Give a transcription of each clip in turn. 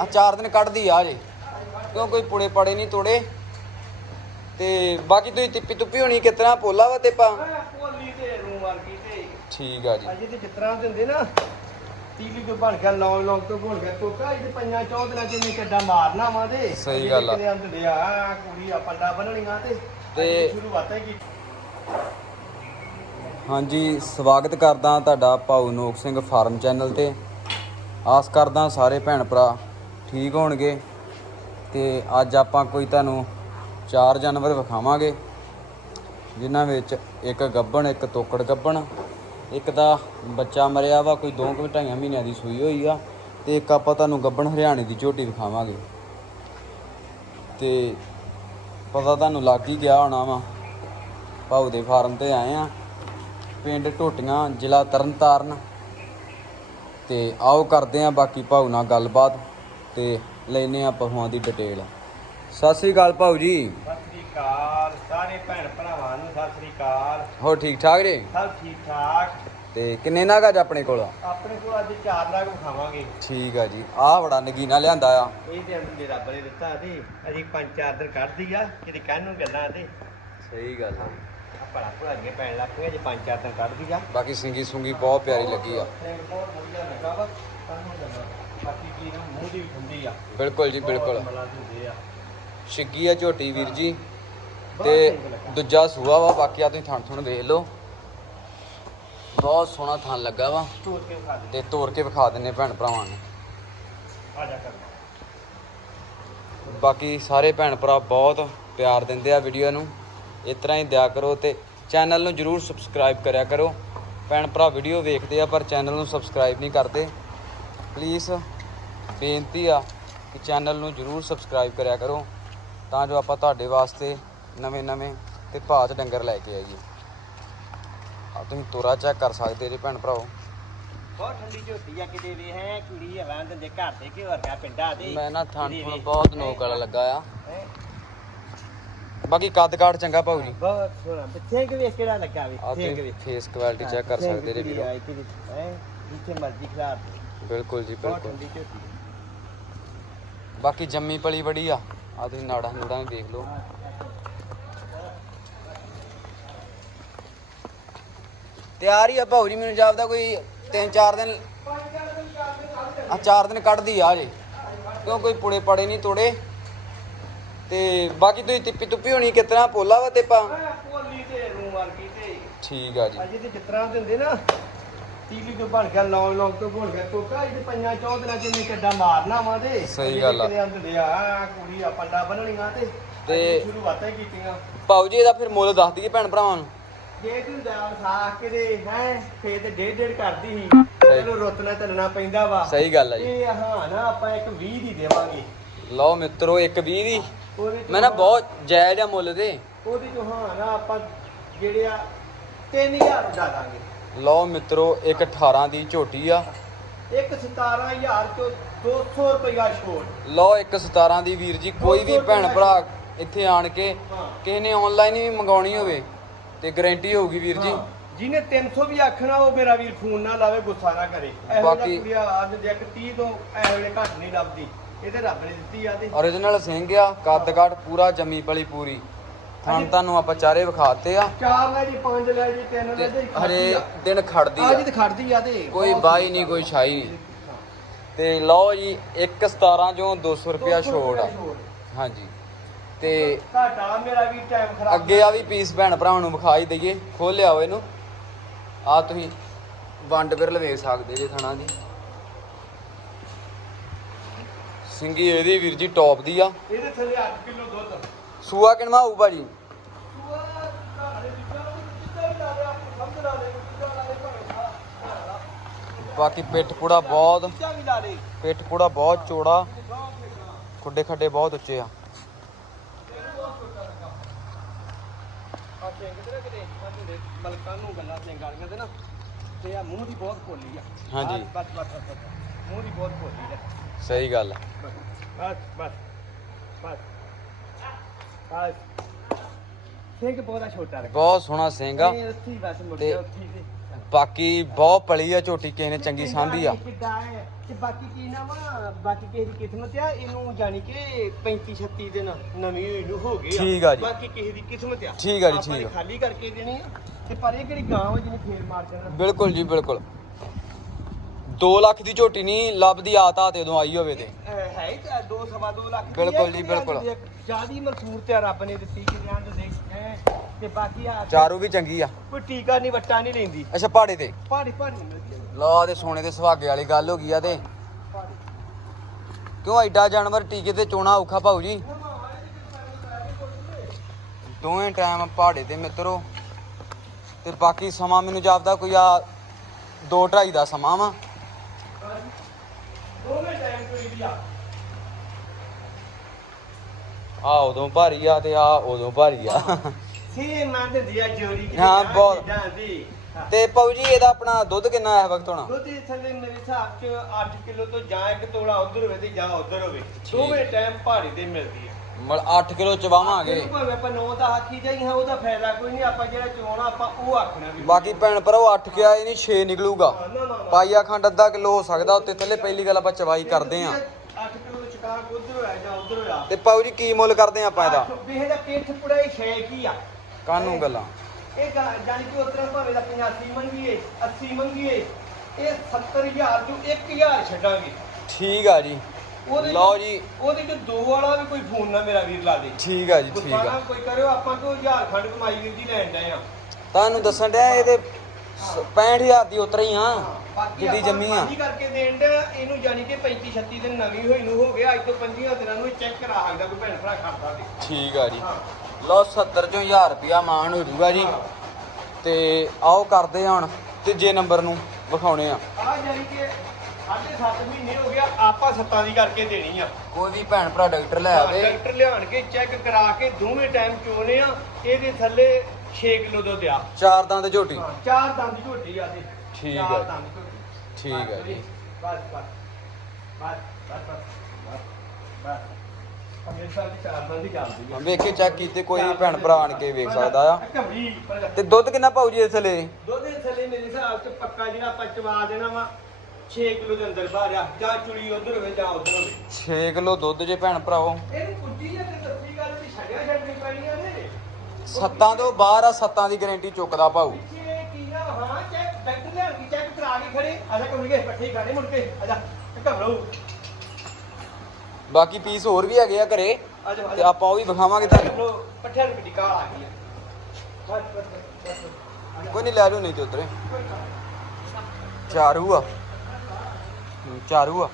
ਆ ਚਾਰ ਦਿਨ ਕੱਢਦੀ ਆ ਜੇ ਕਿਉਂ ਕੋਈ ਪੁੜੇ ਪੜੇ ਨਹੀਂ ਤੋੜੇ। ਤੇ ਬਾਕੀ ਤੁਸੀਂ ਤਿੱਪੀ ਤੁੱਪੀ ਹੋਣੀ ਕਿਤਨਾ ਪੋਲਾ ਵਾ ਤੇਪਾ ਕੋਲੀ ਤੇ ਰੂ ਵਰਗੀ ਤੇ ਠੀਕ ਆ ਜੀ। ਅਜੇ ਤੇ ਤਰ੍ਹਾਂ ਦਿੰਦੇ ਨਾ ਤੀਲੀ ਤੋਂ ਬਣ ਗਿਆ ਲੌਂਗ ਲੌਂਗ ਤੋਂ ਬਣ ਗਿਆ ਟੋਕਾ ਇਹ ਪੰਜਾਂ ਚੌਂ ਦਿਨਾਂ ਚ ਇਹਨੇ ਕਿੱਡਾ ਮਾਰਨਾ ਵਾ ਤੇ। ਸਹੀ ਗੱਲ ਆ। ਕਿਤੇ ਅੰਦਰ ਆ ਕੁੜੀ ਆ ਪੰਡਾ ਬੰਨਣੀਆਂ ਤੇ। ਤੇ- ਸ਼ੁਰੂਆਤ ਹੀ ਕੀਤੀ ਹਾਂਜੀ ਸਵਾਗਤ ਕਰਦਾ ਤੁਹਾਡਾ ਭਾਊ ਨੋਕ ਸਿੰਘ ਫਾਰਮ ਚੈਨਲ ਤੇ। ਆਸ ਕਰਦਾ ਸਾਰੇ ਭੈਣ ਭਰਾ ਠੀਕ ਹੋਣਗੇ ਤੇ ਅੱਜ ਆਪਾਂ ਕੋਈ ਤੁਹਾਨੂੰ ਚਾਰ ਜਾਨਵਰ ਵਿਖਾਵਾਂਗੇ, ਜਿਨ੍ਹਾਂ ਵਿੱਚ ਇੱਕ ਗੱਬਣ, ਇੱਕ ਤੋਕੜ ਗੱਬਣ, ਇੱਕ ਦਾ ਬੱਚਾ ਮਰਿਆ ਵਾ, ਕੋਈ 2 ਕੁ ਢਾਈਆਂ ਮਹੀਨਿਆਂ ਦੀ ਸੂਈ ਹੋਈ ਆ ਤੇ ਇੱਕ ਆਪਾਂ ਤੁਹਾਨੂੰ ਗੱਬਣ ਹਰਿਆਣੇ ਦੀ ਝੋਟੀ ਵਿਖਾਵਾਂਗੇ। ਤੇ ਪਤਾ ਤੁਹਾਨੂੰ ਲੱਗ ਹੀ ਗਿਆ ਹੋਣਾ ਵਾ, ਭਾਉ ਦੇ ਫਾਰਮ ਤੇ ਆਏ ਆ, ਪਿੰਡ ਟੋਟੀਆਂ ਜ਼ਿਲ੍ਹਾ ਤਰਨਤਾਰਨ। ਤੇ ਆਓ ਕਰਦੇ ਆ ਬਾਕੀ ਭਾਊ ਨਾਲ ਗੱਲਬਾਤ ਤੇ ਲੈਨੇ ਆ ਪਸ਼ੂਆਂ ਦੀ ਡਿਟੇਲ ਸਤਿ ਸ੍ਰੀ ਅਕਾਲ ਭਾਊ ਜੀ। ਸਤਿ ਸ੍ਰੀ ਅਕਾਲ ਸਾਰੇ ਭੈਣ ਭਰਾਵਾਂ ਨੂੰ ਸਤਿ ਸ੍ਰੀ ਅਕਾਲ। ਹੋਰ ਠੀਕ ਠਾਕ ਜੀ? ਸਭ ਠੀਕ ਠਾਕ। ਤੇ ਕਿੰਨੇ ਨਾਗ ਅੱਜ ਆਪਣੇ ਕੋਲ? ਆਪਣੇ ਕੋਲ ਅੱਜ ਚਾਰ ਨਾਗ ਵਿਖਾਵਾਂਗੇ। ਠੀਕ ਆ ਜੀ। ਆਹ ਬੜਾ ਨਗੀਨਾ ਲਿਆਂਦਾ ਆ। ਇਹ ਤੇ ਅੰਦਰ ਰੱਬ ਨੇ ਦਿੱਤਾ ਤੇ ਅਜੀ ਪੰਜ ਚਾਰ ਦਿਨ ਕੱਢਦੀ ਆ ਕਿਤੇ ਕਹਿਣ ਨੂੰ ਗੱਲਾਂ ਤੇ। ਸਹੀ ਗੱਲ ਆ। ਆਪਣਾ ਭੁਲਾ ਅੱਗੇ ਪੈਣ ਲੱਗ ਪਈਆਂ ਜੇ ਪੰਜ ਚਾਰ ਦਿਨ ਕੱਢਦੀ ਆ ਬਾਕੀ ਸਿੰਗੀ ਸੁੰਗੀ ਬਹੁਤ ਪਿਆਰੀ ਲੱਗੀ ਆ। ਟ੍ਰੇਨ ਬਹੁਤ ਵਧੀਆ ਲੱਗਾ ਵਾ ਸਾਨੂੰ ਲੱਗਾ ਬਾਕੀ ਕੀ ਨਾ ਮੂੰਹ ਦੀ ਵੀ ਠੰਡੀ ਆ ਬਿਲਕੁਲ ਜੀ, ਬਿਲਕੁਲ। ਮਲਾ ਦਿੰਦੇ ਆ ਛਿੱਗੀ ਆ ਝੋਟੀ ਵੀਰ ਜੀ ਬਹੁਤ ਤੇ ਦੂਜਾ ਸੂਆ ਵਾ, ਬਾਕੀ ਆ ਤੁਸੀਂ ਥਣ ਥਣ ਵੇਖ ਲਓ। ਬਹੁਤ ਸੋਹਣਾ ਥਣ ਲੱਗਾ ਵਾ ਤੋੜ ਕੇ ਖਾ ਦੇ ਤੇ ਤੋੜ ਕੇ ਵਿਖਾ ਦਿੰਨੇ ਭੈਣ ਭਰਾਵਾਂ ਨੂੰ। ਆ ਜਾ ਕਰ ਬਾਕੀ ਸਾਰੇ ਭੈਣ ਭਰਾ ਬਹੁਤ ਪਿਆਰ ਦਿੰਦੇ ਆ ਵੀਡੀਓ ਨੂੰ। ਇਸ ਤਰ੍ਹਾਂ ਹੀ ਦਿਆ ਕਰੋ ਤੇ ਚੈਨਲ ਨੂੰ ਜਰੂਰ ਸਬਸਕ੍ਰਾਈਬ ਕਰਿਆ ਕਰੋ। ਭੈਣ ਭਰਾ ਵੀਡੀਓ ਵੇਖਦੇ ਆ ਪਰ ਚੈਨਲ ਨੂੰ ਸਬਸਕ੍ਰਾਈਬ ਨਹੀਂ ਕਰਦੇ। ਪਲੀਜ਼ ਬੇਨਤੀ ਆ ਕਿ ਚੈਨਲ ਨੂੰ ਜਰੂਰ ਸਬਸਕ੍ਰਾਈਬ ਕਰਿਆ ਕਰੋ ਤਾਂ ਜੋ ਆਪਾਂ ਤੁਹਾਡੇ ਵਾਸਤੇ ਨਵੇਂ ਨਵੇਂ ਤੇ ਭਾਅ ਡੰਗਰ ਲੈ ਕੇ ਆਈਏ। ਆ ਤੁਸੀਂ ਤੋਰਾ ਚੈੱਕ ਕਰ ਸਕਦੇ ਜੇ ਭੈਣ ਭਰਾਓ। ਬਹੁਤ ਠੰਡੀ ਝੋਟੀ ਆ ਕਿਤੇ ਵੇ ਹੈ ਕੁੜੀ ਹਵਾਂ ਦਿੰਦੇ ਘਰ ਦੇ ਕਿ ਵਰਗਾ ਪਿੰਡਾਂ ਦੇ। ਮੈਂ ਨਾ ਥਣ ਥਣ। ਬਹੁਤ ਨੋਕ ਵਾਲਾ ਲੱਗਾ ਆ? ਬਾਕੀ ਕੱਦ ਕਾਠ ਚੰਗਾ ਭਾਊ ਜੀ। ਬਹੁਤ ਸੋਹਣਾ। ਪਿੱਛੇ ਕਿ ਵੇਖ ਕਿਹੜਾ ਲੱਗਾ ਵੇ ਆ ਪਿੱਛੇ ਤੁਸੀਂ ਫੇਸ ਕੁਆਲਿਟੀ ਚੈੱਕ ਕਰ ਸਕਦੇ ਜਿੱਥੇ ਮਰਜ਼ੀ ਖਿਲਾਰ ਬਿਲਕੁਲ ਜੀ ਬਹੁਤ ਬਿਲਕੁਲ। ਠੰਡੀ ਝੋਟੀ। ਬਾਕੀ ਜੰਮੀ ਪਲੀ ਬੜੀ ਆ। ਆ ਤੁਸੀਂ ਨਾੜਾ ਨੂੜਾ ਵੀ ਦੇਖ ਲਓ। ਤਿਆਰ ਹੀ ਆ ਭਾਊ ਜੀ ਮੈਨੂੰ ਜਾਪਦਾ ਕੋਈ 3-4 ਦਿਨ ਆ 4 ਦਿਨ ਕੱਢਦੀ ਆ ਜੇ ਕਿਉਂ ਕੋਈ ਪੁੜੇ ਪੜੇ ਨਹੀਂ ਤੋੜੇ? ਤੇ ਬਾਕੀ ਤੁਸੀਂ ਤਿੱਪੀ ਤੁੱਪੀ ਹੋਣੀ ਕਿਤਨਾ ਪੋਲਾ ਵਾ ਤੇਪਾ ਤੇ ਵਰਗੀ ਤੇ। ਠੀਕ ਆ ਜੀ। ਅਜੇ ਤੇ ਜਿਸ ਤਰ੍ਹਾਂ ਦਿੰਦੇ ਨਾ ਤੀਲੀ ਤੋਂ ਬਣ ਗਿਆ ਲੌਂਗ ਲੌਂਗ ਤੋਂ ਬਣ ਗਿਆ ਟੋਕਾ ਇਹ ਤੇ ਪੰਜਾਂ ਚੌਂ ਦਿਨਾਂ ਚ ਇਹਨੇ ਕਿੱਡਾ ਮਾਰਨਾ ਵਾ ਤੇ। ਸਹੀ ਗੱਲ ਆ। ਕਿਤੇ ਅੰਦਰ ਆ ਕੁੜੀ ਆ ਪੰਡਾ ਬੰਨਣੀਆਂ ਤੇ। ਤੇ- ਸ਼ੁਰੂਆਤਾਂ ਹੀ ਕੀਤੀਆਂ। ਭਾਊ ਜੀ ਇਹਦਾ ਫਿਰ ਮੁੱਲ ਦੱਸ ਦਈਏ ਭੈਣ ਭਰਾਵਾਂ ਨੂੰ। ਜੇ ਤੂੰ ਖਾ ਕੇ ਦੇ ਹੈ ਫੇਰ ਤੇ ਡੇਢ ਡੇਢ ਕਰਦੀ ਸੀ। ਚਲੋ ਰੁੱਤਣਾ ਚੱਲਣਾ ਪੈਂਦਾ ਵਾ। ਸਹੀ ਗੱਲ ਆ ਜੀ। ਇਹ ਹਾਂ ਨਾ ਆਪਾਂ ਇੱਕ 20 ਦੀ ਦੇਵਾਂਗੇ। ਲਓ ਮਿੱਤਰੋ ਇੱਕ 20 ਦੀ। ਉਹਦੇ ਚੋਂ ਮੈਂ ਨਾ ਬਹੁਤ ਜਾਇਜ਼ ਆ ਮੁੱਲ ਦੇ। ਉਹਦੇ ਚੋਂ ਹਾਂ ਨਾ ਆਪਾਂ ਜਿਹੜੇ ਆ 3000 ਦਾ ਦਾਂਗੇ। ਲਓ ਮਿੱਤਰੋ ਇੱਕ 18 ਦੀ ਝੋਟੀ ਆ। ਇੱਕ 17000 ਚੋਂ 200 ਰੁਪਇਆ ਛੋੜ। ਲਓ ਇੱਕ 17 ਦੀ ਵੀਰ ਜੀ ਕੋਈ ਵੀ ਭੈਣ ਭਰਾ ਇੱਥੇ ਆਣ ਕੇ ਹਾਂ। ਕਿਸੇ ਨੇ ਆਨਲਾਈਨ ਵੀ ਮੰਗਾਉਣੀ ਹੋਵੇ ਤੇ ਗਾਰੰਟੀ ਹੋਊਗੀ ਵੀਰ ਜੀ। ਹਾਂ। ਜਿਹਨੇ 300 ਵੀ ਆਖਣਾ ਉਹ ਮੇਰਾ ਵੀਰ ਫੋਨ ਨਾ ਲਾਵੇ ਗੁੱਸਾ ਨਾ ਕਰੇ। ਇਹੋ ਜਿਹਾ ਬਾਕੀ- ਕੁੜੀਆ ਅੱਜ ਦੇ ਇੱਕ 30 ਤੋਂ ਵੇਲੇ ਘੱਟ ਨਹੀਂ ਲੱਭਦੀ। ਇਹ ਤੇ ਰੱਬ ਨੇ ਦਿੱਤੀ ਆ ਤੇ origignal ਸਿੰਘ ਆ ਕੱਦ ਕਾਠ ਪੂਰਾ ਜੰਮੀ ਪਲੀ ਪੂਰੀ। ਥਣ ਤੁਹਾਨੂੰ ਆਪਾਂ ਚਾਰੇ ਵਿਖਾਤੇ ਆ। ਚਾਰ ਲੈ ਜੀ ਪੰਜ ਲੈ ਜੀ ਤਿੰਨ ਲੈ ਜੀ ਹਰੇ ਦਿਨ ਖੜਦੀ ਅੱਜ ਆ ਤੇ ਖੜਦੀ ਆ ਤੇ। ਕੋਈ ਬਾਈ ਨਹੀਂ ਕੋਈ ਛਾਈ ਨਹੀਂ। ਤੇ ਲਓ ਜੀ ਇੱਕ 17 ਚੋਂ 200 ਰੁਪਿਆ ਛੋੜ ਆ। ਹਾਂਜੀ। ਤੇ ਘਾਟਾ ਮੇਰਾ ਵੀ ਟਾਈਮ ਖਰਾਬ ਅੱਗੇ ਆ ਵੀ ਪੀਸ ਭੈਣ ਭਰਾਵਾਂ ਨੂੰ ਵਿਖਾ ਹੀ ਦਈਏ। ਖੋਲਿਆ ਹੋਏ ਇਹਨੂੰ। ਆ ਤੁਸੀਂ ਵੰਡ ਬਿਰਲ ਵੇਖ ਸਕਦੇ ਜੇ ਥਣਾ ਦੀ। ਸਿੰਗੀ ਇਹਦੀ ਵੀਰ ਜੀ ਟੌਪ ਦੀ ਆ। ਇਹਦੇ ਥੱਲੇ 8 ਕਿਲੋ ਦੁੱਧ। ਸੂਆ ਕਿਨਵਾ ਹੋਊ ਭਾਜੀ? ਬਾਕੀ ਪਿੱਠ ਪੂੜਾ ਬਹੁਤ ਦੇ। ਪਿੱਠ ਪੂੜਾ ਬਹੁਤ ਚੌੜਾ। ਖੁੱਡੇ ਖੱਡੇ ਬਹੁਤ ਉੱਚੇ ਆ। ਤੇ ਮਲਕਾਂ ਨੂੰ ਗੱਲਾਂ ਸਿੰਘ ਵਾਲੀਆਂ ਤੇ ਨਾ ਤੇ ਆ ਮੂੰਹ ਦੀ ਬਹੁਤ ਖੋਲੀ ਆ। ਹਾਂਜੀ। ਬਸ ਬਸ ਬਸ। ਮੂੰਹ ਦੀ ਬਹੁਤ ਖੋਲੀ ਆ ਸਹੀ ਗੱਲ ਬਸ ਬਸ ਬਸ। ਬਸ। ਸਿੰਘ ਬਹੁਤਾ ਛੋਟਾ ਰੱਖ ਬਹੁਤ ਸੋਹਣਾ ਸਿੰਘ ਆ। ਨਹੀਂ ਉੱਥੇ ਹੀ ਬਸ ਮੁੜ ਤੇ- ਗਿਆ ਉੱਥੇ ਹੀ ਤੇ ਬਾਕੀ ਬਹੁਤ ਪਲੀ ਆ ਝੋਟੀ ਕਿਸੇ ਨੇ ਚੰਗੀ ਸਾਂਭੀ ਆ। ਕਿੱਦਾਂ ਹੈ? ਤੇ ਬਾਕੀ ਕੀ ਨਾ ਵਾ ਬਾਕੀ ਕਿਸੇ ਦੀ ਕਿਸਮਤ ਆ ਇਹਨੂੰ ਜਾਣੀ ਕਿ 35 36 ਦਿਨ ਨਵੀਂ ਹੋਈ ਨੂੰ ਹੋ ਗਏ ਠੀਕ ਆ ਜੀ। ਬਾਕੀ ਕਿਸੇ ਦੀ ਕਿਸਮਤ ਆ। ਠੀਕ ਆ ਜੀ, ਆਪਾਂ ਠੀਕ ਆ। ਖਾਲੀ ਕਰਕੇ ਦੇਣੀ ਆ। ਤੇ ਪਰ ਇਹ ਕਿਹੜੀ ਗਾਂ ਵਾ ਜਿਹਨੇ ਫੇਰ ਮਾਰ ਜਾਣਾ ਬਿਲਕੁਲ ਜੀ ਬਿਲਕੁਲ। 2 ਲੱਖ ਦੀ ਝੋਟੀ ਨਹੀਂ ਲੱਭਦੀ ਆਤ ਆ ਤੇ ਉਦੋਂ ਆਈ ਹੋਵੇ ਤੇ। ਹੈ ਹੀ ਤਾਂ ਦੋ ਸਵਾ ਦੋ ਲੱਖ ਦੀ ਬਿਲਕੁਲ ਆ, ਜੀ, ਬਿਲਕੁਲ। ਆਂਦੀ ਆ? ਜ਼ਿਆਦੀ ਮਨਸੂਰ ਤੇ ਰੱਬ ਨੇ ਦਿੱਤੀ ਕਿ ਰਿਆਂ ਦੇ ਹੈਂ। ਤੇ ਬਾਕੀ ਆ ਚਾਰੂ ਵੀ ਚੰਗੀ ਆ। ਕੋਈ ਟੀਕਾ ਨਹੀਂ ਵੱਟਾ ਨਹੀਂ ਲੈਂਦੀ। ਅੱਛਾ ਪਹਾੜੇ ਤੇ? ਨਹੀਂ ਮਿਲਦੀ। ਲਾ ਦੇ ਸੋਨੇ ਦੇ ਸੁਹਾਗੇ ਵਾਲੀ ਗੱਲ ਹੋ ਗਈ ਆ ਤੇ। ਕਿਉਂ ਐਡਾ ਜਾਨਵਰ ਟੀਕੇ ਤੇ ਚੋਣਾ ਔਖਾ ਭਾਊ ਜੀ? ਦੋਵੇਂ ਟਾਈਮ ਪਹਾੜੇ ਤੇ ਮਿੱਤਰੋ। ਤੇ ਬਾਕੀ ਸਮਾਂ ਮੈਨੂੰ ਜਾਪਦਾ ਕੋਈ ਆ 2 2.5 ਦਾ ਸਮਾਂ ਵੀ। ਆ। ਆ ਉਦੋਂ ਭਾਰੀ ਆ ਤੇ ਆ ਉਦੋਂ ਭਾਰੀ ਆ। ਸੇ ਮੈਂ ਦਿੰਦੀ ਆ ਜੋੜੀ ਕਿ ਹਾਂ, ਬਹੁਤ। ਜਾਂਦੀ ਤੇ ਭਾਊ ਜੀ ਇਹਦਾ ਆਪਣਾ ਦੁੱਧ ਕਿੰਨਾ ਇਸ ਵਕਤ ਹੋਣਾ? ਦੁੱਧ ਦੇ ਥੱਲੇ ਮੇਰੇ ਹਿਸਾਬ ਚ 8 ਕਿਲੋ ਤੋਂ ਜਾਂ ਇੱਕ ਤੋਲਾ ਉਧਰ ਹੋਵੇ ਤੇ ਜਾਂ ਉਧਰ ਹੋਵੇ। ਦੋਵੇਂ ਟਾਈਮ ਪਹਾੜੀ ਤੇ ਮਿਲਦੀ ਹੈ ਮਲ 8 ਕਿਲੋ ਚਵਾਵਾਂਗੇ ਇਹਨੂੰ ਭਾਵੇਂ ਆਪਾਂ 9 ਦਾ ਆਖੀ ਜਾਈ ਹਾਂ ਉਹਦਾ ਫਾਇਦਾ ਕੋਈ ਨਹੀਂ ਆਪਾਂ ਜਿਹੜਾ ਚਵਾਉਣਾ ਆਪਾਂ ਉਹ ਆਖਣਾ ਵੀ। ਬਾਕੀ ਭੈਣ ਭਰਾਓ 8 ਕਿਆ ਇਹ ਨਹੀਂ 6 ਨਿਕਲੂਗਾ। ਨਾ ਨਾ ਨਾ। ਪਾਈਆ ਖੰਡ ਅੱਧਾ ਕਿਲੋ ਹੋ ਸਕਦਾ ਉੱਤੇ ਥੱਲੇ ਪਹਿਲੀ ਗੱਲ ਆਪਾਂ ਚਵਾਈ ਕਰਦੇ ਆ 8 ਕਿਲੋ ਦਾ ਚਕਾ ਕੇ ਉਧਰ ਹੋਇਆ ਜਾਂ ਉਧਰ ਹੋਇਆ ਤੇ ਭਾਊ ਜੀ ਕੀ ਮੁੱਲ ਕਰਦੇ ਆ ਆਪਾਂ ਇਹਦਾ? ਵੀ ਇਹਦਾ ਪੇਠ ਪੁੜਾਈ ਛੇ ਕੀ ਆ? ਕਾਨੂੰ ਗੱਲਾਂ? ਇਹ ਗਾ- ਜਾਣੀ ਕਿ ਉਤਰਾ ਭਾਵੇਂ ਦਾ 85 ਮੰਗੀਏ 80 ਮੰਗੀਏ ਇਹ 70000 ਤੋਂ 1000 ਛੱਡਾਂਗੇ। ਠੀਕ ਆ ਜੀ। ਉਹਦੇ ਲਓ ਜੀ। ਉਹਦੇ ਚ ਦੋ ਵਾਲਾ ਵੀ ਕੋਈ ਫੋਨ ਨਾ ਮੇਰਾ ਵੀਰ ਲਾ ਦੇ। ਠੀਕ ਆ ਜੀ ਠੀਕ ਗੁੱਸਾ ਨਾ ਆ ਕੋਈ ਕਰਿਓ ਆਪਾਂ ਤੋਂ 1000 ਖੰਡ ਕਮਾਈ ਵੀਰ ਜੀ ਲੈਣ ਡਏ ਆ। ਤੁਹਾਨੂੰ ਦੱਸਣ ਡਿਆ ਇਹਦੇ 65000 ਦੀ ਉਤਰ ਹੀ ਆ। ਬਾਕੀ ਜਿੱਡੀ ਆਪਾਂ ਜੰਮੀ ਆ। ਖਾਲੀ ਕਰਕੇ ਦੇਣ ਦੇ ਇਹਨੂੰ ਜਾਣੀ ਕਿ 35 36 ਦਿਨ ਨਵੀਂ ਹੋਈ ਨੂੰ ਹੋ ਗਿਆ ਅੱਜ ਤੋਂ 25 ਦਿਨਾਂ ਨੂੰ ਚੈੱਕ ਕਰਾ ਸਕਦਾ ਕੋਈ ਭੈਣ ਭਰਾ ਕਰਦਾ ਤੇ। ਠੀਕ ਆ ਜੀ। ਲਓ 70 ਚੋਂ 1000 ਰੁਪਿਆ ਮਾਨ ਹੋ ਜੂਗਾ ਜੀ। ਤੇ ਆਓ ਕਰਦੇ ਆ ਹੁਣ ਤੀਜੇ ਨੰਬਰ ਨੂੰ ਵਿਖਾਉਣੇ ਆ। ਆ ਜਾਣੀ ਕਿ ਸਾਢੇ 7 ਮਹੀਨੇ ਹੋ ਗਿਆ ਆਪਾਂ ਸੱਤਾਂ ਦੀ ਕਰਕੇ ਦੇਣੀ ਆ। ਕੋਈ ਵੀ ਭੈਣ ਭਰਾ ਡਾਕਟਰ ਲੈ ਆਵੇ। ਡਾਕਟਰ ਲਿਆਣ ਕੇ ਚੈੱਕ ਕਰਾ ਕੇ ਦੋਵੇਂ ਟਾਈਮ ਚੋਣੇ ਆ ਇਹਦੇ ਥੱਲੇ 6 ਕਿਲੋ ਦੁੱਧ ਆ। ਚਾਰ ਦੰਦ ਝੋਟੀ? ਹਾਂ, ਚਾਰ ਦੰਦ ਦੀ ਝੋਟੀ ਆ ਤੇ। ਠੀਕ ਚਾਰ ਆ। ਦੰਦ ਝੋਟੀ। ਠੀਕ ਆ ਜੀ। ਬਸ ਬਸ ਬਸ ਬਸ ਬਸ ਬਸ ਅਮੀਰ ਸਾਹਿਬ ਦੀ ਚਾਰ ਦੰਦ ਹੀ ਚੱਲਦੀ ਆ। ਵੇਖੇ ਚੈੱਕ ਕੀਤੇ ਕੋਈ ਵੀ ਭੈਣ ਭਰਾ ਆਣ ਕੇ ਵੇਖ ਸਕਦਾ ਆ। ਕਮਲੀ ਤੇ ਦੁੱਧ ਕਿੰਨਾ ਭਾਊ ਜੀ ਇਸ ਥੱਲੇ? ਦੁੱਧ ਦੇ ਥੱਲੇ ਮੇਰੇ ਹਿਸਾਬ ਚ ਪੱਕਾ ਜਿਹੜਾ ਆਪਾਂ ਚਵਾ ਦੇਣਾ ਵਾ 6 ਕਿਲੋ ਦੇ ਅੰਦਰ ਬਾਹਰ ਆ ਜਾਂ ਚੁੜੀ ਉਧਰ ਹੋਵੇ ਜਾਂ ਉਧਰ ਹੋਵੇ। 6 ਕਿਲੋ ਦੁੱਧ ਜੇ ਭੈਣ ਭਰਾਓ ਇਹਨੂੰ ਕੁੱਜੀ ਜਾਂ ਤੇ ਦੱਸੀ ਗੱਲ ਵੀ ਛੱਡਿਆ ਛੱਡਣੀ ਪੈਣੀਆਂ ਨੇ ਸੱਤਾਂ ਤੋਂ ਬਾਹਰ ਆ ਸੱਤਾਂ ਦੀ ਗਾਰੰਟੀ ਚੁੱਕਦਾ ਭਾਊ। ਪਿੱਛੇ ਕੀ ਨਾ ਹਾਂ ਚੈੱਕ ਡਾਕਟਰ ਲਿਆ ਕੇ ਚੈੱਕ ਕਰਾ ਕੇ ਖੜੇ। ਆਜਾ ਕਮਲ ਕੇ ਇਕੱਠੇ ਹੀ ਖੜੇ ਮੁੜ ਕੇ ਆਜਾ ਘਬਰਾਓ। ਬਾਕੀ ਪੀਸ ਹੋਰ ਵੀ ਹੈਗੇ ਆ ਘਰੇ ਤੇ ਆਪਾਂ ਉਹ ਵੀ ਵਿਖਾਵਾਂਗੇ ਤੁਹਾਨੂੰ। ਪੱਠਿਆਂ ਨੂੰ ਕਾਲ ਆ ਗਈ ਆ। ਕੋਈ ਨਹੀਂ ਲੈ ਲਓ ਨਹੀਂ ਤੇ ਉਧਰੇ। ਚਾਰੂ ਆ ਚਾਰੂ ਆ।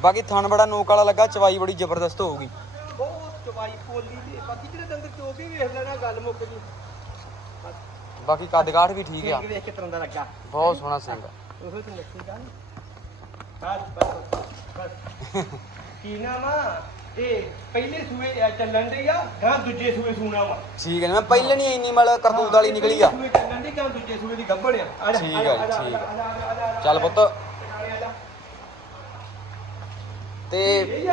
ਬਾਕੀ ਥਣ ਬੜਾ ਨੋਕ ਵਾਲਾ ਲੱਗਾ ਚਵਾਈ ਬੜੀ ਜ਼ਬਰਦਸਤ ਹੋਊਗੀ। ਬਹੁਤ ਚਵਾਈ ਪੋਲੀ ਦੇ। ਬਾਕੀ ਜਿਹੜੇ ਡੰਗਰ ਚੋ ਕੇ ਵੇਖ ਲੈਣਾ ਗੱਲ ਮੁੱਕ ਗਈ। ਬਸ ਬਾਕੀ ਕੱਦ ਕਾਠ ਵੀ ਠੀਕ ਆ। ਠੀਕ ਵੇਖ ਕੇ ਤਰ੍ਹਾਂ ਦਾ ਲੱਗਾ। ਬਹੁਤ ਸੋਹਣਾ ਸਿੰਘ ਆ। ਉਹ ਤੇ ਲੱਗੀ ਗੱਲ ਬਸ ਬਸ ਬਸ। ਕੀ ਨਾਮ ਆ? ਇਹ ਪਹਿਲੇ ਸੂਏ ਚੱਲਣ ਦੇ ਆ ਗਾਂ ਦੂਜੇ ਸੂਏ ਸੂਣਾ ਵਾ। ਠੀਕ ਹੈ ਮੈਂ ਪਹਿਲੇ ਨਹੀਂ ਇੰਨੀ ਮਲ ਕਰਤੂਤ ਵਾਲੀ ਨਿਕਲੀ ਆ। ਸੂਏ ਚੱਲਣ ਦੀ ਗਾਂ ਦੂਜੇ ਸੂਏ ਦੀ ਗੱਭਣ ਆ। ਠੀਕ ਜਾ, ਠੀਕ ਚੱਲ ਪੁੱਤ ਆ ਜਾ। ਤੇ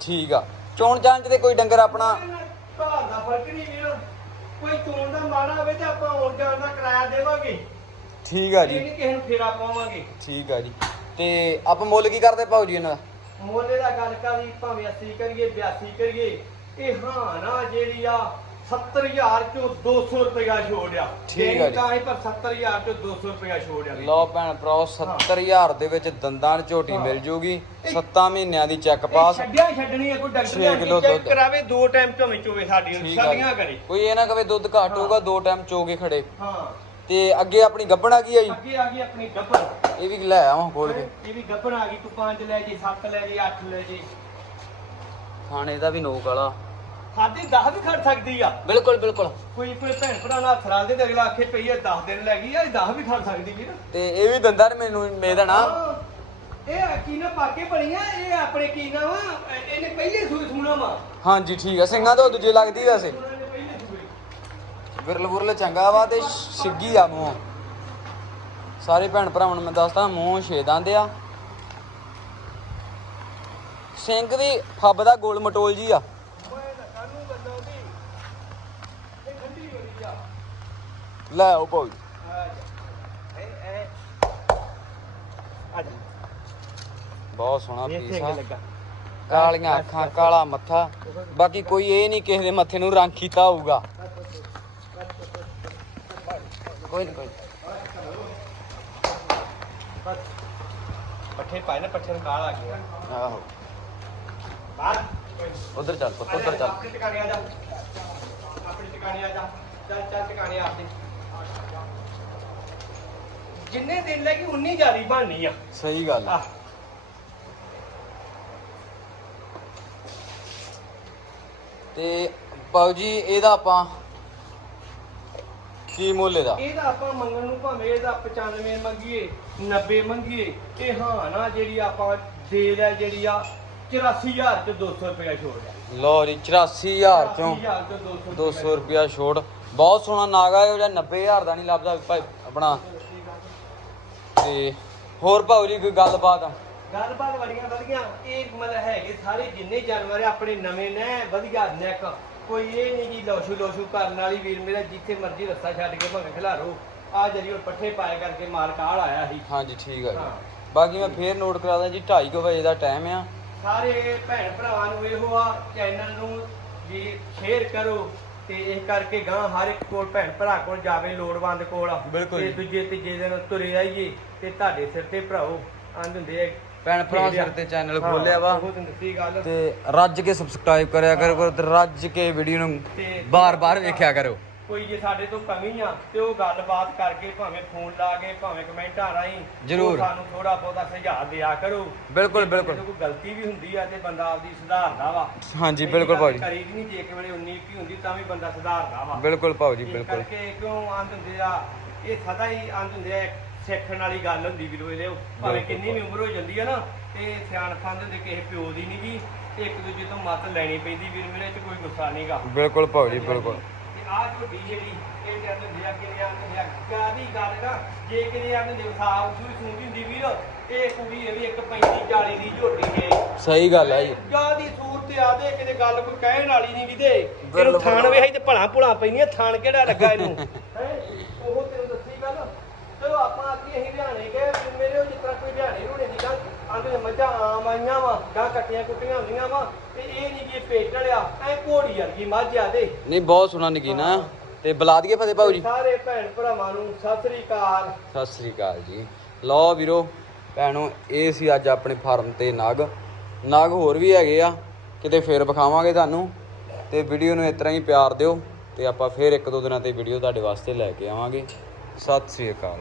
ਠੀਕ ਆ। ਚੋਣ ਜਾਣ ਚ ਤੇ ਕੋਈ ਡੰਗਰ ਆਪਣਾ ਘਰ ਦਾ ਫ਼ਰਕ ਨਹੀਂ ਵੀਰ। ਕੋਈ ਚੋਣ ਦਾ ਮਾੜਾ ਹੋਵੇ ਤੇ ਆਪਾਂ ਆਉਣ ਜਾਣ ਦਾ ਕਿਰਾਇਆ ਦੇਵਾਂਗੇ। ਠੀਕ ਆ ਜੀ। ਨਹੀਂ ਕਿਸੇ ਨੂੰ ਫੇਰਾ ਪਾਵਾਂਗੇ। ਠੀਕ ਆ ਜੀ। ਤੇ ਆਪਾਂ ਮੁੱਲ ਕੀ ਕਰਦੇ ਭਾਊ ਜੀ ਇਹਨਾਂ ਦਾ? ਮੋਲੇ ਦਾ ਗੱਲ ਕਰੀ ਭਾਵੇਂ 80 ਕਰੀਏ 82 ਕਰੀਏ। ਇਹ ਹਾਂ ਨਾ ਜਿਹੜੀ ਆ 70000 ਚੋਂ 200 ਰੁਪਇਆ ਛੋੜ ਆ। ਠੀਕ ਆ ਜੀ। ਤਾਂ ਹੀ ਪਰ 70000 ਚੋਂ 200 ਰੁਪਇਆ ਛੋੜ ਆ। ਲਓ ਭੈਣ ਭਰਾਓ 70000 ਦੇ ਵਿੱਚ ਦੰਦਾਂ ਦੀ ਝੋਟੀ ਮਿਲ ਜੂਗੀ। 7 ਮਹੀਨਿਆਂ ਦੀ ਚੈੱਕ ਇਹ ਪਾਸ। ਛੱਡਿਆ ਛੱਡਣੀ ਆ ਕੋਈ ਡਾਕਟਰ ਛੇ ਲਿਆ ਕਿਲੋ ਕੇ ਚੈੱਕ ਦੁੱਧ। ਕਰਾਵੇ ਦੋ ਟਾਈਮ ਝੋਵੇਂ ਚੋਵੇ ਸਾਡੀ ਠੀਕ ਆ। ਸਾਡੀਆਂ ਜੀ। ਕਰੇ। ਕੋਈ ਇਹ ਨਾ ਕਵੇ ਦੁੱਧ ਘੱਟ ਹੋਊਗਾ ਦੋ ਟਾਈਮ ਚੋ ਕੇ ਖੜੇ। ਹਾਂ। ਤੇ ਅੱਗੇ ਆਪਣੀ ਗੱਬਣ ਆ ਗਈ ਆ ਜੀ? ਅੱਗੇ ਆ ਗਈ ਆਪਣੀ ਗੱਬਰ ਇਹ ਵੀ ਲੈ ਆਵਾਂ ਖੋਲ ਕੇ। ਇਹ ਵੀ ਗੱਬਰ ਆ ਗਈ ਤੂੰ 5 ਲੈ ਜੀ 7 ਲੈ ਜੀ 8 ਲੈ ਜੀ। ਖਾਣੇ ਦਾ ਵੀ ਨੋਕ ਵਾਲਾ। ਸਾਡੀ 10 ਵੀ ਖੜ ਸਕਦੀ ਆ। ਬਿਲਕੁਲ ਬਿਲਕੁਲ। ਕੋਈ ਕੋਈ ਭੈਣ ਭਰਾ ਨਾਲ ਹੱਥ ਦੇ ਤੇ ਅਗਲਾ ਆਖੇ ਪਈ ਆ 10 ਦਿਨ ਲੈ ਗਈ ਆ 10 ਵੀ ਖੜ ਸਕਦੀ ਵੀਰ ਤੇ ਇਹ ਵੀ ਦੰਦਾਂ ਨੇ ਮੈਨੂੰ ਮੇਦਣਾ ਹਾਂ, ਇਹ ਕੀ ਨਾ ਪਾਕੇ ਬਣੀਆਂ ਇਹ ਆਪਣੇ ਕੀ ਨਾ ਵਾ ਇਹਨੇ ਪਹਿਲੇ ਸੂਈ ਸੁਣਾ ਵਾ। ਹਾਂਜੀ ਠੀਕ ਆ। ਸਿੰਘਾਂ ਤੋਂ ਦੂਜੇ ਲੱਗਦੀ ਵੈਸੇ। ਨੇ ਵਿਰਲ ਵਿਰਲ ਚੰਗਾ ਵਾ ਤੇ ਛਿੱਗੀ ਆ ਮੂੰਹ। ਸਾਰੇ ਭੈਣ ਭਰਾਵਾਂ ਨੂੰ ਮੈਂ ਦੱਸਦਾ ਮੂੰਹ ਛੇ ਦੰਦ ਆ। ਸਿੰਘ ਵੀ ਫੱਬ ਦਾ ਗੋਲ ਮਟੋਲ ਜੀ ਆ। ਲੈ ਉਹ ਭਾਈ। ਬਹੁਤ ਸੋਹਣਾ ਪੀਸ ਆ। ਕਾਲੀਆਂ ਅੱਖਾਂ ਕਾਲਾ ਮੱਥਾ। ਬਾਕੀ ਕੋਈ ਇਹ ਨਹੀਂ ਕਿਸੇ ਦੇ ਮੱਥੇ ਨੂੰ ਰੰਗ ਕੀਤਾ ਹੋਊਗਾ। ਕੋਈ ਨਹੀਂ ਕੋਈ ਪੱਠੇ ਪਾਏ ਨਾ ਪੱਠੇ ਨਾਲ ਆ ਗਿਆ ਆਹੋ। ਬਾਹਰ। ਉਧਰ ਚੱਲ ਉਧਰ ਚੱਲ। ਆਪਣੇ ਟਿਕਾਣੇ ਆ ਜਾ। ਆਪਣੇ ਟਿਕਾਣੇ ਆ ਜਾ। ਚੱਲ ਚੱਲ ਟਿਕਾਣੇ ਆਪਦੇ। ਜਿੰਨੇ ਦਿਨ ਲੱਗੀ ਉਨੀ ਜਾਰੀ ਬਣਨੀ ਆ। ਸਹੀ ਗੱਲ ਆ। ਆਹ ਤੇ ਪਾਉ ਜੀ ਇਹਦਾ ਆਪਾਂ ਕੀ ਮੁੱਲ ਇਹਦਾ? ਇਹਦਾ ਆਪਾਂ ਮੰਗਣ ਨੂੰ ਭਾਵੇਂ ਇਹਦਾ 95 ਮੰਗੀਏ 90 ਮੰਗੀਏ ਇਹ ਹਾਂ ਨਾ ਜਿਹੜੀ ਆਪਾਂ ਦੇ ਲੈ ਜਿਹੜੀ ਆ 84000 ਤੇ 200 ਰੁਪਇਆ ਛੋੜ ਆ ਲਓ ਜੀ 84000 ਚੋਂ 84000 ਤੇ 200 200 ਰੁਪਿਆ ਛੋੜ ਬਹੁਤ ਸੋਹਣਾ ਨਾਗਾ ਇਹ ਜਿਹੜਾ 90000 ਦਾ ਨਹੀਂ ਲੱਭਦਾ ਭਾਈ ਆਪਣਾ ਤੇ ਹੋਰ ਭਾਉ ਜੀ ਕੋਈ ਗੱਲਬਾਤ? ਗੱਲਬਾਤ ਬੜੀਆਂ ਵਧੀਆਂ। ਇਹ ਮਤਲਬ ਹੈਗੇ ਸਾਰੇ ਜਿੰਨੇ ਜਾਨਵਰ ਆ ਆਪਣੇ ਨਵੇਂ ਨੇ ਵਧੀਆ ਨੈਕ ਕੋਈ ਇਹ ਨਹੀਂ ਕਿ ਲੋਸ਼ੂ ਲੋਸ਼ੂ ਕਰਨ ਵਾਲੀ ਵੀਰ ਮੇਰਾ ਜਿੱਥੇ ਮਰਜ਼ੀ ਰਸਤਾ ਛੱਡ ਕੇ ਭਾਵੇਂ ਖਿਲਾਰੋ। ਆ ਜਿਹੜੀ ਉਹ ਪੱਠੇ ਪਾਏ ਕਰਕੇ ਮਾਲ ਕਾਲ ਆਇਆ ਸੀ। ਹਾਂਜੀ ਠੀਕ ਆ ਹਾਂ। ਜੀ ਬਾਕੀ ਮੈਂ ਫੇਰ ਨੋਟ ਕਰਾ ਦਾਂ ਜੀ 2:30 ਵਜੇ ਦਾ ਟਾਈਮ ਆ। ਸਾਰੇ ਭੈਣ ਭਰਾਵਾਂ ਨੂੰ ਇਹੋ ਆ ਚੈਨਲ ਨੂੰ ਜੀ ਸ਼ੇਅਰ ਕਰੋ। ਤੇ ਇਹ ਕਰਕੇ ਗਾਂ ਹਰ ਇੱਕ ਕੋਲ ਭੈਣ ਭਰਾ ਕੋਲ ਜਾਵੇ ਲੋੜਵੰਦ ਕੋਲ। ਬਿਲਕੁਲ ਤੇ ਜੀ। ਦੂਜੇ ਤੀਜੇ ਦਿਨ ਤੁਰੇ ਆਈਏ ਤੇ ਤੁਹਾਡੇ ਸਿਰ ਤੇ ਭਰਾਓ ਆਂਦ ਹੁੰਦੇ ਆ। ਭੈਣ ਭਰਾ ਸਿਰ ਤੇ ਚੈਨਲ ਖੋਲਿਆ ਵਾ। ਉਹ ਤੁਹਾਨੂੰ ਦੱਸੀ ਗੱਲ। ਤੇ ਰੱਜ ਕੇ ਸਬਸਕ੍ਰਾਈਬ ਕਰਿਆ ਕਰੋ ਤੇ ਰੱਜ ਕੇ ਵੀਡੀਓ ਨੂੰ ਤੇ ਬਾਰ-ਬਾਰ ਵੇਖਿਆ ਕਰੋ। ਕੋਈ ਜੇ ਸਾਡੇ ਤੋਂ ਕਮੀ ਆ ਤੇ ਉਹ ਗੱਲਬਾਤ ਕਰਕੇ ਭਾਵੇਂ ਫੋਨ ਲਾ ਕੇ ਭਾਵੇਂ ਕਮੈਂਟਾਂ ਰਾਹੀਂ ਜ਼ਰੂਰ। ਉਹ ਸਾਨੂੰ ਥੋੜਾ ਬਹੁਤਾ ਸੁਝਾਅ ਦਿਆ ਕਰੋ। ਬਿਲਕੁਲ, ਜੇ ਬਿਲਕੁਲ। ਕੋਈ ਗਲਤੀ ਵੀ ਹੁੰਦੀ ਆ ਤੇ ਬੰਦਾ ਆਪਦੀ ਸੁਧਾਰਦਾ ਵਾ। ਹਾਂਜੀ ਬਿਲਕੁਲ ਗੱਲ ਭਾਜੀ। ਕਰੀ ਨਹੀਂ ਜੇ ਕਿ ਵੇਲੇ 19 ਕੀ ਹੁੰਦੀ ਤਾਂ ਵੀ ਬੰਦਾ ਸੁਧਾਰਦਾ ਵਾ। ਬਿਲਕੁਲ ਭਾਉ ਜੀ ਇਸ ਬਿਲਕੁਲ। ਕਰਕੇ ਕਿਉਂ ਆਂਦ ਹੁੰਦੇ ਆ? ਇਹ ਸਦਾ ਹੀ ਆਂਦ ਹੁੰਦੇ ਆ। ਸਿੱਖਣ ਵਾਲੀ ਗੱਲ ਹੁੰਦੀ ਵੀ ਲੋਏ ਭਾਵੇਂ ਬਿਲਕੁਲ। ਕਿੰਨੀ ਵੀ ਉਮਰ ਹੋ ਜਾਂਦੀ ਆ ਨਾ ਤੇ ਸਿਆਣਪਾਂ ਦੇ ਕਿਸੇ ਪਿਓ ਦੀ ਨਹੀਂ ਗੀ। ਇੱਕ ਦੂਜੇ ਤੋਂ ਮੱਤ ਲੈਣੀ ਪੈਂਦੀ ਵੀਰ ਮੇਰੇ ਚ ਕੋਈ ਗੁੱਸਾ ਨਹੀਂਗਾ ਬਿਲਕੁਲ ਭਾਉ ਜੀ ਬਿਲਕੁਲ। ਤੇ ਆਹ ਝੋਟੀ ਜਿਹੜੀ ਇਹ ਜਦ ਲਿਆ ਕੇ ਲਿਆ ਕੇ ਲਿਆ ਕਾਦੀ ਗੱਲ ਨਾ ਜੇ ਕਿਤੇ ਆਂਦੇ ਦੇ ਸਾਫ਼ ਸੂਈ ਸੁਣਦੀ ਹੁੰਦੀ ਵੀਰ ਇਹ ਕੁੜੀ ਇਹ ਵੀ ਇੱਕ 35 40 ਦੀ ਝੋਟੀ ਹੈ ਸਹੀ ਗੱਲ ਹੈ ਜੀ। ਕਾਦੀ ਸੂਰਤ ਆਦੇ ਕਿਤੇ ਗੱਲ ਕੋਈ ਕਹਿਣ ਵਾਲੀ ਨਹੀਂ ਬਿਲਕੁਲ। ਇਹਨੂੰ ਥਾਣ ਵੇਖੀ ਤੇ ਭਲਾ ਭੁਲਾ ਪੈਂਦੀਆਂ ਥਾਣ ਕਿਹੜਾ ਲੱਗਾ ਇਹਨੂੰ? ਹੈ ਉਹ ਤੈਨੂੰ ਦੱਸੀ ਗੱਲ ਚਲੋ ਆਪਾਂ ਅੱਗੇ ਅਸੀਂ ਹਰਿਆਣੇ ਗਏ ਵੀ ਮੇਰੇ ਉਹ ਜਿਸ ਤਰ੍ਹਾਂ ਕੋਈ ਹਰਿਆਣੇ ਰੋਣੇ ਦੀ ਗੱਲ ਮੱਝਾਂ ਆਮ ਆਈਆਂ ਵਾ ਗਾਂ ਕੱਟੀਆਂ ਕੁੱਟੀਆਂ ਹੁੰਦੀਆਂ ਵਾ ਤੇ ਇਹ ਨਹੀਂ ਕਿ ਇਹ ਪੇਟੜ ਆ ਐ ਘੋੜੀ ਵਰਗੀ ਮੱਝ ਆ ਦੇ ਨਹੀਂ ਬਹੁਤ ਸੋਹਣਾ ਨਗੀਨਾ। ਤੇ ਬੁਲਾ ਦਈਏ ਫਤਿਹ ਭਾਉ ਜੀ। ਸਾਰੇ ਭੈਣ ਭਰਾਵਾਂ ਨੂੰ ਸਤਿ ਸ੍ਰੀ ਅਕਾਲ। ਸਤਿ ਸ੍ਰੀ ਅਕਾਲ ਜੀ। ਲਓ ਵੀਰੋ ਭੈਣੋ ਇਹ ਸੀ ਅੱਜ ਆਪਣੇ ਫਾਰਮ ਤੇ ਨਗ। ਨਗ ਹੋਰ ਵੀ ਹੈਗੇ ਆ ਕਿਤੇ ਫੇਰ ਵਿਖਾਵਾਂਗੇ ਤੁਹਾਨੂੰ। ਤੇ ਵੀਡੀਓ ਨੂੰ ਇਸ ਤਰ੍ਹਾਂ ਹੀ ਪਿਆਰ ਦਿਓ ਤੇ ਆਪਾਂ ਫੇਰ ਇੱਕ ਦੋ ਦਿਨਾਂ ਤੇ ਵੀਡੀਓ ਤੁਹਾਡੇ ਵਾਸਤੇ ਲੈ ਕੇ ਆਵਾਂਗੇ। ਸਤਿ ਸ੍ਰੀ ਅਕਾਲ।